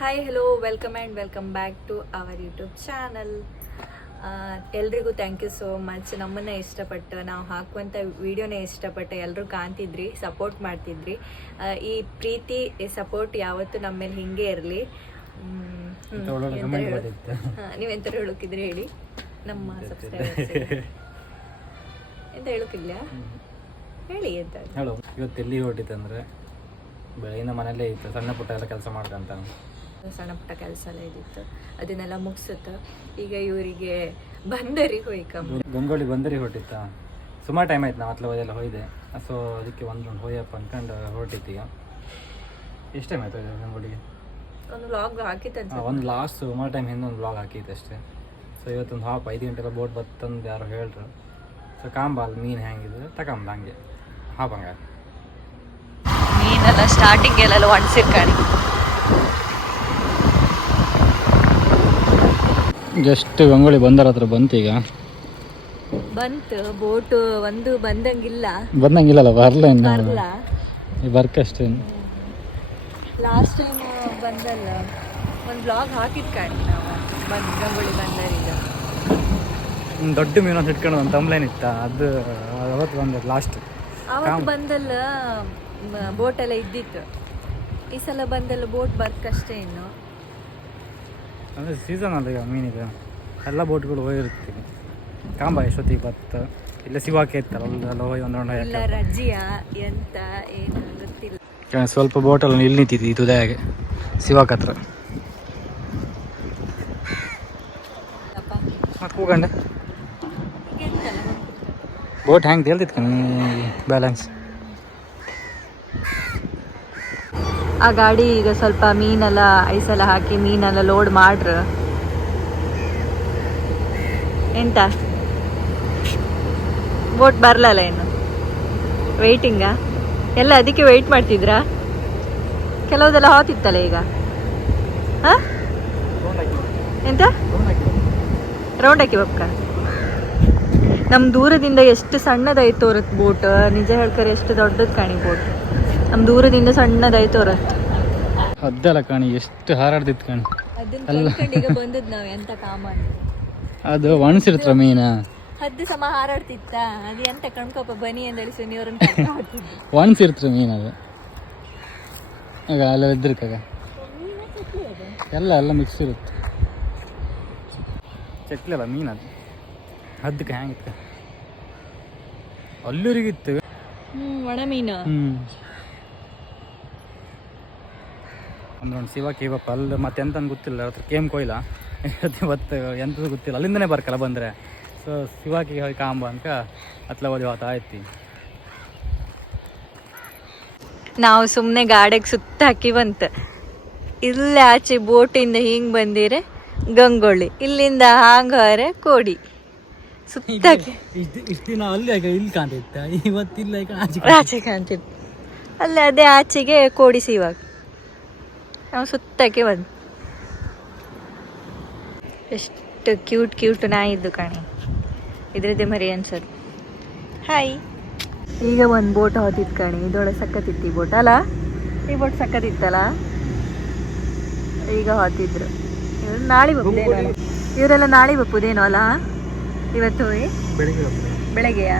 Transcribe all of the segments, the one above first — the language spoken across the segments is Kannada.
Hi hello welcome and welcome back to our YouTube channel ಎಲ್ರಿಗೂ ಥ್ಯಾಂಕ್ ಯು ಸೋ ಮಚ್ ನಮ್ಮನ್ನು ಇಷ್ಟಪಟ್ಟು ನಾವು ಹಾಕುವಂಥ ವಿಡಿಯೋನೇ ಇಷ್ಟಪಟ್ಟು ಎಲ್ಲರೂ ಕಾಣ್ತಿದ್ರಿ ಸಪೋರ್ಟ್ ಮಾಡ್ತಿದ್ರಿ. ಈ ಪ್ರೀತಿ ಸಪೋರ್ಟ್ ಯಾವತ್ತೂ ನಮ್ಮ ಮೇಲೆ ಹಿಂಗೆ ಇರಲಿ. ನೀವು ಬಂದಿತ್ತು. ನೀವೆಂತ ಹೇಳಿ ನಮ್ಮ ಸಬ್ಸ್ಕ್ರೈಬರ್ಸ್ ಎಂತ ಹೇಳೋಕಿಲ್ಲ ಹೇಳಿ ಎಂತ? ಹೇಳು ಇವತ್ತು ಎಲ್ಲಿ ಹೊರಟಿತ್ತಂದ್ರೆ ಬೆಳಗಿನ ಮನೆಯಲ್ಲೇ ಇತ್ತು. ಸಣ್ಣ ಪುಟ್ಟ ಎಲ್ಲ ಕೆಲಸ ಮಾಡ್ಕೊಂತ ಸಣ್ಣ ಪುಟ್ಟ ಕೆಲಸ ಎಲ್ಲ ಇದ್ದಿತ್ತು. ಅದನ್ನೆಲ್ಲ ಮುಗಿಸುತ್ತ? ಈಗ ಇವರಿಗೆ ಬಂದರಿ ಹೋಯ್ಕಮ್ಮ ಗಂಗೋಳಿ ಬಂದರಿ ಹೊರಟಿತ್ತ? ಸುಮಾರು ಟೈಮ್ ಆಯ್ತು ನಾವು ಅತ್ಲವಾದೆಲ್ಲ ಹೋಯ್ದೆ. ಸೊ ಅದಕ್ಕೆ ಒಂದು ರೌಂಡ್ ಹೋಯಪ್ಪ ಅನ್ಕೊಂಡು ಹೊರಟಿತ್ತೀಗ. ಎಷ್ಟು ಟೈಮ್ ಆಯ್ತು ಗಂಗೋಳಿಗೆ ಒಂದು ವ್ಲಾಗ್ ಹಾಕಿತ್ತು ಒಂದು ಲಾಸ್ಟ್ ಸುಮಾರು ಟೈಮ್ ಹಿಂದೆ ಒಂದು ಬ್ಲಾಗ್ ಹಾಕಿತ್ತು ಅಷ್ಟೇ. ಸೊ ಇವತ್ತೊಂದು ಹಾಪ್ ಐದು ಗಂಟೆಲ್ಲ ಬೋಟ್ ಬತ್ತಂದು ಯಾರೋ ಹೇಳ್ರು. ಸೊ ಕಾಂಬಾಲ್ ಮೀನು ಹ್ಯಾಂಗಿದ್ರೆ ತಗೊಂಬ ಹಂಗೆ. ಹಾಪ್ ಹಂಗೆ ಮೀನೆಲ್ಲ ಸ್ಟಾರ್ಟಿಂಗ್ ಎಲ್ಲ ಒಣಸಿರ್ಕಾಣಿ ಜಸ್ಟ್ ಗಂಗೊಳ್ಳಿ ಬಂದರ ಹತ್ರ ಬಂತು ಈಗ. ಬಂತು ಬೋಟ್ ಒಂದು ಬಂದಂಗಿಲ್ಲ. ಬಂದಂಗಿಲ್ಲಲ್ಲ ಬರಲ್ಲ ಬರ್ಲ? ಬರ್ಕಷ್ಟೇ ಲಾಸ್ಟ್ ಟೈಮ್ ಬಂದಲ್ಲ ಒಂದು ಬ್ಲಾಗ್ ಹಾಕಿದ್ ಕಾಣಿ ನಾವು. ಬಂದ್ ಗಂಗೊಳ್ಳಿ ಬಂದರೀಗ ಒಂದು ದೊಡ್ಡ ಮೀನು ಅಂತ ಇಟ್ಕೊಂಡು ಒಂದು ತಂಬ್ಲೈನ್ ಇತ್ತ? ಅದು ಅವತ್ತು ಬಂದದ್ದು ಲಾಸ್ಟ್ ಅವತ್ತು ಬಂದಲ್ಲ ಬೋಟ್ ಎಲ್ಲ ಇದ್ದಿತ್ತು. ಈ ಸಲ ಬಂದೆಲ್ಲ ಬೋಟ್ ಬರ್ಕಷ್ಟೇ ಇನ್ನು. ಅಂದರೆ ಸೀಸನ್ ಅಲ್ಲ ಈಗ ಮೀನಿದೆ ಎಲ್ಲ ಬೋಟ್ಗಳು ಹೋಗಿರ್ತೀವಿ ಕಾಂಬ ಎಷ್ಟೊತ್ತಿಗೆ ಬತ್ತ? ಇಲ್ಲ ಸಿವಾಕೆ ಇತ್ತಲ್ಲ? ಅಲ್ಲೆಲ್ಲ ಹೋಗಿ ಒಂದು ರೌಂಡ್ ಇಲ್ಲ ರಜ್ಜಿಯ ಎಂತ ಏನು ಗೊತ್ತಿಲ್ಲ. ಸ್ವಲ್ಪ ಬೋಟಲ್ಲಿ ಇಲ್ಲಿ ನಿಂತಿದ್ವಿ ಇದು ದಯಾಗೆ ಸಿವಾಕ್ ಹತ್ರ. ಮತ್ತೆ ಕೂಗಂಡೆ? ಬೋಟ್ ಹ್ಯಾಂಗೆ ತೇಲ್ತಿತ್ತು ಕಣಿ ಬ್ಯಾಲೆನ್ಸ್ ಆ ಗಾಡಿ ಈಗ ಸ್ವಲ್ಪ ಮೀನೆಲ್ಲ ಐಸೆಲ್ಲ ಹಾಕಿ ಮೀನೆಲ್ಲ ಲೋಡ್ ಮಾಡ್ರ. ಎಂತ? ಬೋಟ್ ಬರಲಲ್ಲ ಇನ್ನು? ವೆಯ್ಟಿಂಗಾ ಎಲ್ಲ ಅದಕ್ಕೆ ವೆಯ್ಟ್ ಮಾಡ್ತಿದ್ರಾ? ಕೆಲವುದೆಲ್ಲ ಹಾತಿತ್ತಲ್ಲ ಈಗ? ಹಾ? ಎಂತ? ರೌಂಡ್ ಹಾಕಿ ಬಕ್ಕ ನಮ್ಮ ದೂರದಿಂದ ಎಷ್ಟು ಸಣ್ಣದಾಯ್ತು ಅವ್ರದ್ದು ಬೋಟ್ ನಿಜ ಹೇಳ್ಕರೆ ಎಷ್ಟು ದೊಡ್ಡದು ಕಾಣಿ ಬೋಟ್ ನಮ್ಮ ದೂರದಿಂದ ಸಣ್ಣದಾಯ್ತು ಅವ್ರದ್ದು ಅದೆಲ್ಲ ಕಾಣಿ ಎಷ್ಟು ಹಾರಾಡ್ತಿತ್ತು ಕಣಿ. ಅಲ್ಲ ಬಂದದ್ ನಾವ್ ಎಂತ ಕಾಮನ್. ಅದು ಒಣಸಿರ್ತ್ರ ಮೀನ. ಹದ್ದು ಸಮ ಹಾರಾಡ್ತಿತ್ತ? ಅದು ಎಂತ ಕಣ್ಕೋಪ ಬನಿ ಅಂದೇಳಿ ಸುನಿಯವ್ರನ್ನ ಒಣಸಿರ್ತ್ರ ಮೀನ್ ಅದು. ಆಗ ಅಲ್ಲ ಇದ್ರಿಕಾಗ ಎಲ್ಲ ಎಲ್ಲ ಮಿಕ್ಸ್ ಇರುತ್ತೆ. ಚಕ್ಲಿ ಅಲ್ಲ ಮೀನು ಅದು. ಹದ್ದಕ್ಕೆ ಹ್ಯಾಂಗಿತ್ತು ಅಲ್ಲೂರಿಗಿತ್ತು ಹ್ಮ್ ಒಣ ಮೀನು. ಹ್ಞೂ ಅಂದ್ರೆ ಒಂದು ಶಿವ ಕೇವಪ್ಪ ಅಲ್ಲಿ ಮತ್ತೆ ಎಂತ ಗೊತ್ತಿಲ್ಲ ಹತ್ರ ಕೇಮ್ ಕೊಯ್ಲ. ಇವತ್ತು ಎಂಥದ್ದು ಗೊತ್ತಿಲ್ಲ ಅಲ್ಲಿಂದನೇ ಬರ್ಕಲ್ಲ ಬಂದರೆ. ಸೊ ಶಿವಾಕಿಗೆ ಹೋಗಿ ಕಾಂಬ ಅಂತ ಅತ್ಲ ಓದಿ ಆತ ಆಯ್ತಿ. ನಾವು ಸುಮ್ಮನೆ ಗಾಡಿಗೆ ಸುತ್ತ ಹಾಕಿ ಬಂತ. ಇಲ್ಲೇ ಆಚೆ ಬೋಟಿಂದ ಹಿಂಗ್ ಬಂದಿರೆ ಗಂಗೊಳ್ಳಿ ಇಲ್ಲಿಂದ ಹಾಂಗಾರೆ ಕೋಡಿ. ಸುತ್ತ ಇಷ್ಟು ಇಷ್ಟು ದಿನ ಅಲ್ಲಿ ಇಲ್ಲಿ ಕಾಣ್ತಿತ್ತ? ಇವತ್ತಿಲ್ಲ ಆಚೆ ಕಾಣ್ತಿತ್ತು? ಅಲ್ಲೇ ಅದೇ ಆಚೆಗೆ ಕೋಡಿಸಿ ಇವಾಗ ನಾವು ಸುತ್ತಕ್ಕೆ ಬಂದು ಎಷ್ಟು ಕ್ಯೂಟ್ ಕ್ಯೂಟ್ ನಾಯಿದ್ದು ಕಾಣಿ. ಇದ್ರದ್ದೇ ಮರಿ ಅನ್ಸೋದು. ಹಾಯ್ ಈಗ ಒಂದು ಬೋಟ್ ಹೋದಿತ್ತು ಕಾಣಿ. ಇದೊಳಗೆ ಸಕ್ಕತ್ತಿತ್ತು ಈ ಬೋಟ್ ಅಲ್ಲ ಈ ಬೋಟ್ ಸಕ್ಕತ್ತಿತ್ತಲ್ಲ ಈಗ ಹೋತಿದ್ರು. ಇವ್ರು ನಾಳೆ ಬಪ್ಪುದೇನೋ ಇವರೆಲ್ಲ ನಾಳೆ ಬಪ್ಪುದೇನೋ ಅಲ್ಲ ಇವತ್ತು ಏ ಬೆಳಿಗ್ಗೆ ಬೆಳಗ್ಗೆಯಾ?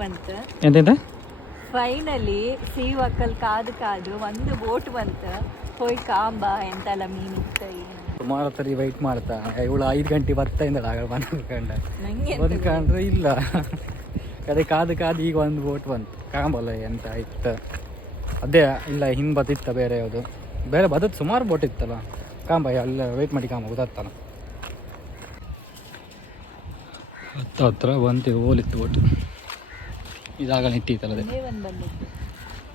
ಬಂತು. ಎಂತೆಂತ ಫೈನಲಿ ಸೀವಕ್ಕಲ್ ಕಾದು ಕಾದು ಒಂದು ಬೋಟ್ ಬಂತು. ಹೋಯ್ ಕಾಂಬ ಎಂತೆಲ್ಲ ಮೀನು ಸುಮಾರು ಸರಿ ವೈಟ್ ಮಾಡ್ತಾ. ಇವಳು ಐದು ಗಂಟೆ ಬರ್ತಾ ಇಂದಳ ಆಗ ಬಂದ್ಕೊಂಡ ಕಂಡ್ರೆ ಇಲ್ಲ. ಅದೇ ಕಾದು ಕಾದು ಈಗ ಒಂದು ಬೋಟ್ ಬಂತು. ಕಾಂಬಲ್ಲ ಎಂತ ಇತ್ತು. ಅದೇ ಇಲ್ಲ ಹಿಂದೆ ಬದಿತ್ತ ಬೇರೆ ಯಾವುದು. ಬೇರೆ ಬದತ್ ಸುಮಾರು ಬೋಟ್ ಇತ್ತಲ್ಲ. ಕಾಂಬ ಅಲ್ಲ ವೈಟ್ ಮಾಡಿ ಕಾಂಬ ಗೊತ್ತಾಗ್ತಾನ ಹತ್ತ ಹತ್ರ ಬಂತು ಓಲಿತ್ತು ಬೋಟ್ ಇದಾಗ ನಿಂತಿತ್ತಲ್ಲ ಅದೇ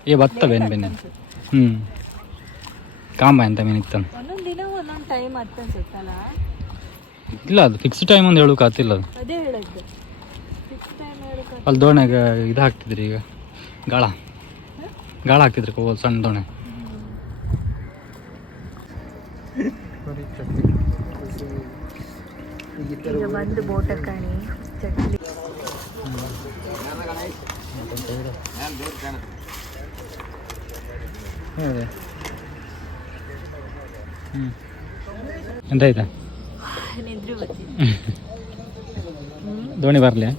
ಏ ಬತ್ತ ಬೆನ್ ಬೆನ್ನೆ? ಹ್ಞೂ ಕಾಂಬ ಅತ್ತ ಅನ್ಸುತ್ತಲ್ಲ ಇಲ್ಲ ಅದು ಫಿಕ್ಸ್ ಟೈಮ್ ಒಂದು ಹೇಳೋಕೆ ಆಗ್ತಿಲ್ಲ ಅದು. ಅಲ್ಲಿ ದೋಣೆಗೆ ಇದು ಹಾಕ್ತಿದ್ರಿ ಈಗ. ಗಾಳ. ಗಾಳ ಹಾಕ್ತಿದ್ರಿ ಸಣ್ಣ ದೋಣೆ. ಬೋಟ ಕಾಣಿ ಚಟ್ಲಿ ಎಂತಾಯ್ತಾ ದೋಣಿ ಬರಲಿ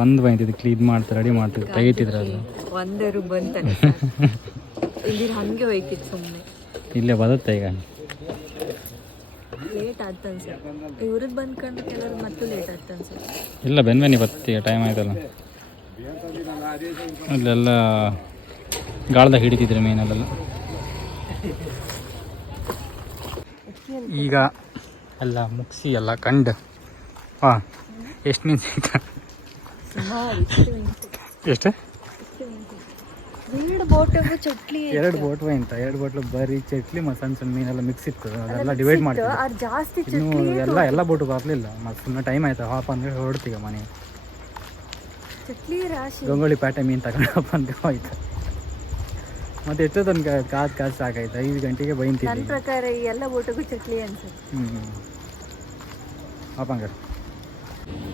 ಒಂದ್ ಇದು ಕ್ಲೀನ್ ಮಾಡ್ತಾರೆ ರೆಡಿ ಮಾಡ್ತಾರೆ ತೆಗಿತಿದ್ರೆ ಅದು. ಒಂದರು ಬಂತ ಇಲ್ಲಿ ಹಂಗೆ ಹೋಯ್ತಿತ್ತು ಸುಮ್ಮನೆ ಇಲ್ಲೇ ಬರುತ್ತೆ ಈಗ. ಲೇಟ್ ಆಯ್ತು ಅನ್ಸುತ್ತೆ ಇವ್ರದ್ದು ಬಂದ್ಕೊಂಡು ಕೆಲವರು ಮತ್ತು ಲೇಟ್ ಆಯ್ತು ಅನ್ಸುತ್ತೆ ಇಲ್ಲ ಬೆನ್ ಬೆನ್ನಿ ಟೈಮ್ ಆಯ್ತಲ್ಲ. ಅಲ್ಲೆಲ್ಲ ಗಾಳದಾಗ ಹಿಡಿತಿದ್ರೆ ಮೀನಲ್ಲೆಲ್ಲ ಈಗ ಎಲ್ಲ ಮುಗಿಸಿ ಎಲ್ಲ ಕಂಡು. ಹಾಂ ಎಷ್ಟು ಮೀನು ಸಿಗ್ತಾ ಎಷ್ಟು? ಎರಡು ಬೋಟಿಗೂ ಚಟ್ಲಿ ಎರಡು ಬೋಟ್ ಅಂತ ಎರಡು ಬೋಟ್ಲು ಬರೀ ಚಟ್ಲಿ ಮತ್ತು ಸಣ್ಣ ಸಣ್ಣ ಮೀನೆಲ್ಲ ಮಿಕ್ಸ್ ಇತ್ತು. ಅದೆಲ್ಲ ಡಿವೈಡ್ ಮಾಡ್ತೀವಿ ಅದು ಜಾಸ್ತಿ ಇನ್ನೂ ಎಲ್ಲ ಎಲ್ಲ ಬೋಟು ಬರಲಿಲ್ಲ ಮತ್ತೆ ಸುಮ್ಮನೆ ಟೈಮ್ ಆಯ್ತು. ಹಾಪ್ ಅಂದ್ರೆ ಹೊರಡ್ತೀಗ ಮನೆ. ಚಟ್ಲಿ ರಾಶಿ. ಗಂಗೊಳ್ಳಿ ಪೇಟೆ ಮೀನು ತಗೊಂಡಪ್ಪ ಅಂತ ಹೋಯ್ತು. ಮತ್ತೆ ಎಷ್ಟೋ ತನಕ ಕಾದ್ ಕಾದ್ ಸಾಕಾಯ್ತು? ಐದು ಗಂಟೆಗೆ ನನ್ನ ಬೈಂತಿದ್ದೆ ಪ್ರಕಾರ ಈ ಎಲ್ಲ ಬೋಟಿಗೂ ಚಟ್ಲಿ ಅನ್ಸುತ್ತೆ. ಹ್ಞೂ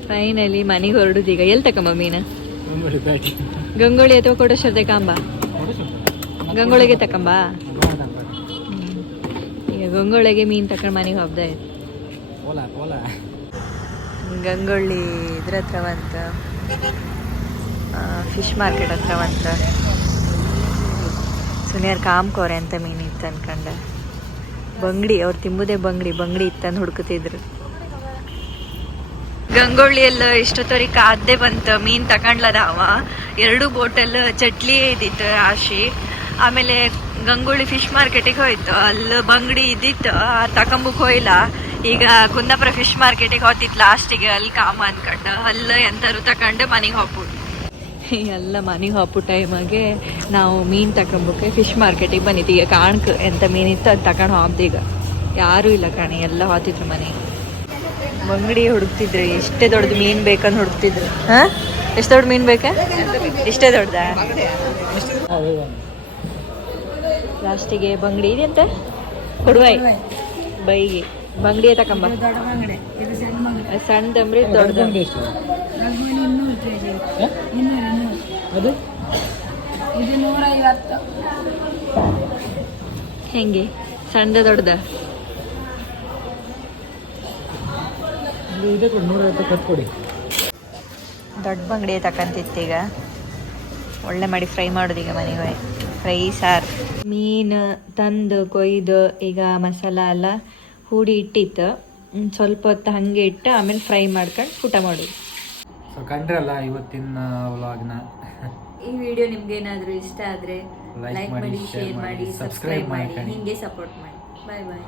ಫೈನಲಿ ಮನೆಗೆ ಹೊರಡುದೀಗ. ಈಗ ಎಲ್ಲಿ ತಕೊಂಬ ಮೀನ? ಗಂಗೊಳ್ಳಿ ಅಥವಾ ಕೋಟೇಶ್ವರ ಕಾಂಬ? ಗಂಗೊಳಿಗೆ ತಕಂಬ ಈಗ ಗಂಗೊಳಿಗೆ ಮೀನು ತಕೊಂಡು ಮನೆಗೆ ಹೋಗ್ದೆ. ಗಂಗೊಳ್ಳಿ ಇದ್ರ ಹತ್ರ ಬಂತ. ಫಿಶ್ ಮಾರ್ಕೆಟ್ ಹತ್ರ ಬಂತ. ಸುನಿಯರ್ ಕಾಮ್ಕೋರೆ ಅಂತ ಮೀನು ಇತ್ತು ಅನ್ಕಂಡ. ಬಂಗಡಿ ಅವ್ರು ತಿಂಬುದೇ ಬಂಗಡಿ ಬಂಗಡಿ ಇತ್ತಂದು ಹುಡುಕುತ್ತಿದ್ರು ಗಂಗೊಳ್ಳಿ ಎಲ್ಲ ಇಷ್ಟೊತ್ತವರೆಗೆ ಕಾದ್ದೆ ಬಂತ. ಮೀನ್ ತಕೊಂಡ್ಲದ ಅವ. ಎರಡು ಬೋಟಲ್ ಚಟ್ಲಿ ಇದ್ದಿತ್ತು ರಾಶಿ ಆಮೇಲೆ ಗಂಗೊಳ್ಳಿ ಫಿಶ್ ಮಾರ್ಕೆಟಿಗೆ ಹೋಯ್ತು. ಅಲ್ಲಿ ಬಂಗಡಿ ಇದ್ದಿತ್ತು. ತಕೊಂಬಕ್ ಹೋಯ್ಲ. ಈಗ ಕುಂದಾಪುರ ಫಿಶ್ ಮಾರ್ಕೆಟಿಗೆ ಹೋತಿತ್ತು ಲಾಸ್ಟಿಗೆ. ಅಲ್ಲಿ ಕಾಮ ಅನ್ಕಂಡು ಅಲ್ಲಿ ಎಂತಾರು ತಕೊಂಡು ಮನೆಗೆ ಹೋಗ್ಬಿಟ್ಟು ಎಲ್ಲ ಮನೆಗೆ ಹೋಗ್ಬು ಟೈಮಾಗೆ ನಾವು ಮೀನು ತಕೊಂಬಕ್ಕೆ ಫಿಶ್ ಮಾರ್ಕೆಟಿಗೆ ಬಂದಿತ್ತು ಈಗ ಕಾಣ್ಕ ಎಂತ ಮೀನಿತ್ತು ಅದು ತಗೊಂಡು ಹೋಗ್ದು ಈಗ. ಯಾರೂ ಇಲ್ಲ ಕಣಿ. ಎಲ್ಲ ಹೋತಿದ್ರು ಮನೆಗೆ. ಬಂಗಡಿ ಹುಡುಕ್ತಿದ್ರು. ಎಷ್ಟೇ ದೊಡ್ಡದು ಮೀನ್ ಬೇಕಂತ ಹುಡುಕ್ತಿದ್ರು. ಹಾ? ಎಷ್ಟು ದೊಡ್ಡ ಮೀನ್ ಬೇಕಾ? ಇಷ್ಟೇ ದೊಡ್ಡದ ಲಾಸ್ಟಿಗೆ ಬಂಗಡಿ ಇದೆ ಅಂತ ಕೊಡುವಾಯ್ ಬೈಗೆ ಬಂಗಡಿ. ತಕಂಬ ಸಣ್ಣದಂಬ್ರಿ ದೊಡ್ಡದು ಅದು? ಹೆಂಗೆ? ಸಣ್ಣ ದೊಡ್ಡದ? ದೊಡ್ಡ ಬಂಗಡಿ ತಕ್ಕಂತಿತ್ತು ಒಳ್ಳೆ ಮಾಡಿ ಫ್ರೈ ಮಾಡೋದು ಈಗ ಮನೆಗೆ. ಫ್ರೈ ಸಾರು. ಮೀನು ತಂದು ಕೊಯ್ದು ಈಗ ಮಸಾಲ ಎಲ್ಲ ಹೂಡಿ ಇಟ್ಟಿತ್ತು. ಸ್ವಲ್ಪ ಹೊತ್ತು ಹಾಗೆ ಇಟ್ಟು ಆಮೇಲೆ ಫ್ರೈ ಮಾಡ್ಕೊಂಡು ಊಟ ಮಾಡೋದು. ಸೊ ಕಂಡ್ರಲ್ಲ ಇವತ್ತಿನ ವ್ಲಾಗ್ನ? ಈ ವಿಡಿಯೋ ನಿಮ್ಗೆ ಏನಾದರೂ ಇಷ್ಟ ಆದರೆ ಲೈಕ್ ಮಾಡಿ, ಶೇರ್ ಮಾಡಿ, ಸಬ್ಸ್ಕ್ರೈಬ್ ಮಾಡಿ. ಹಿಂಗೆ ಸಪೋರ್ಟ್ ಮಾಡಿ. ಬಾಯ್ ಬಾಯ್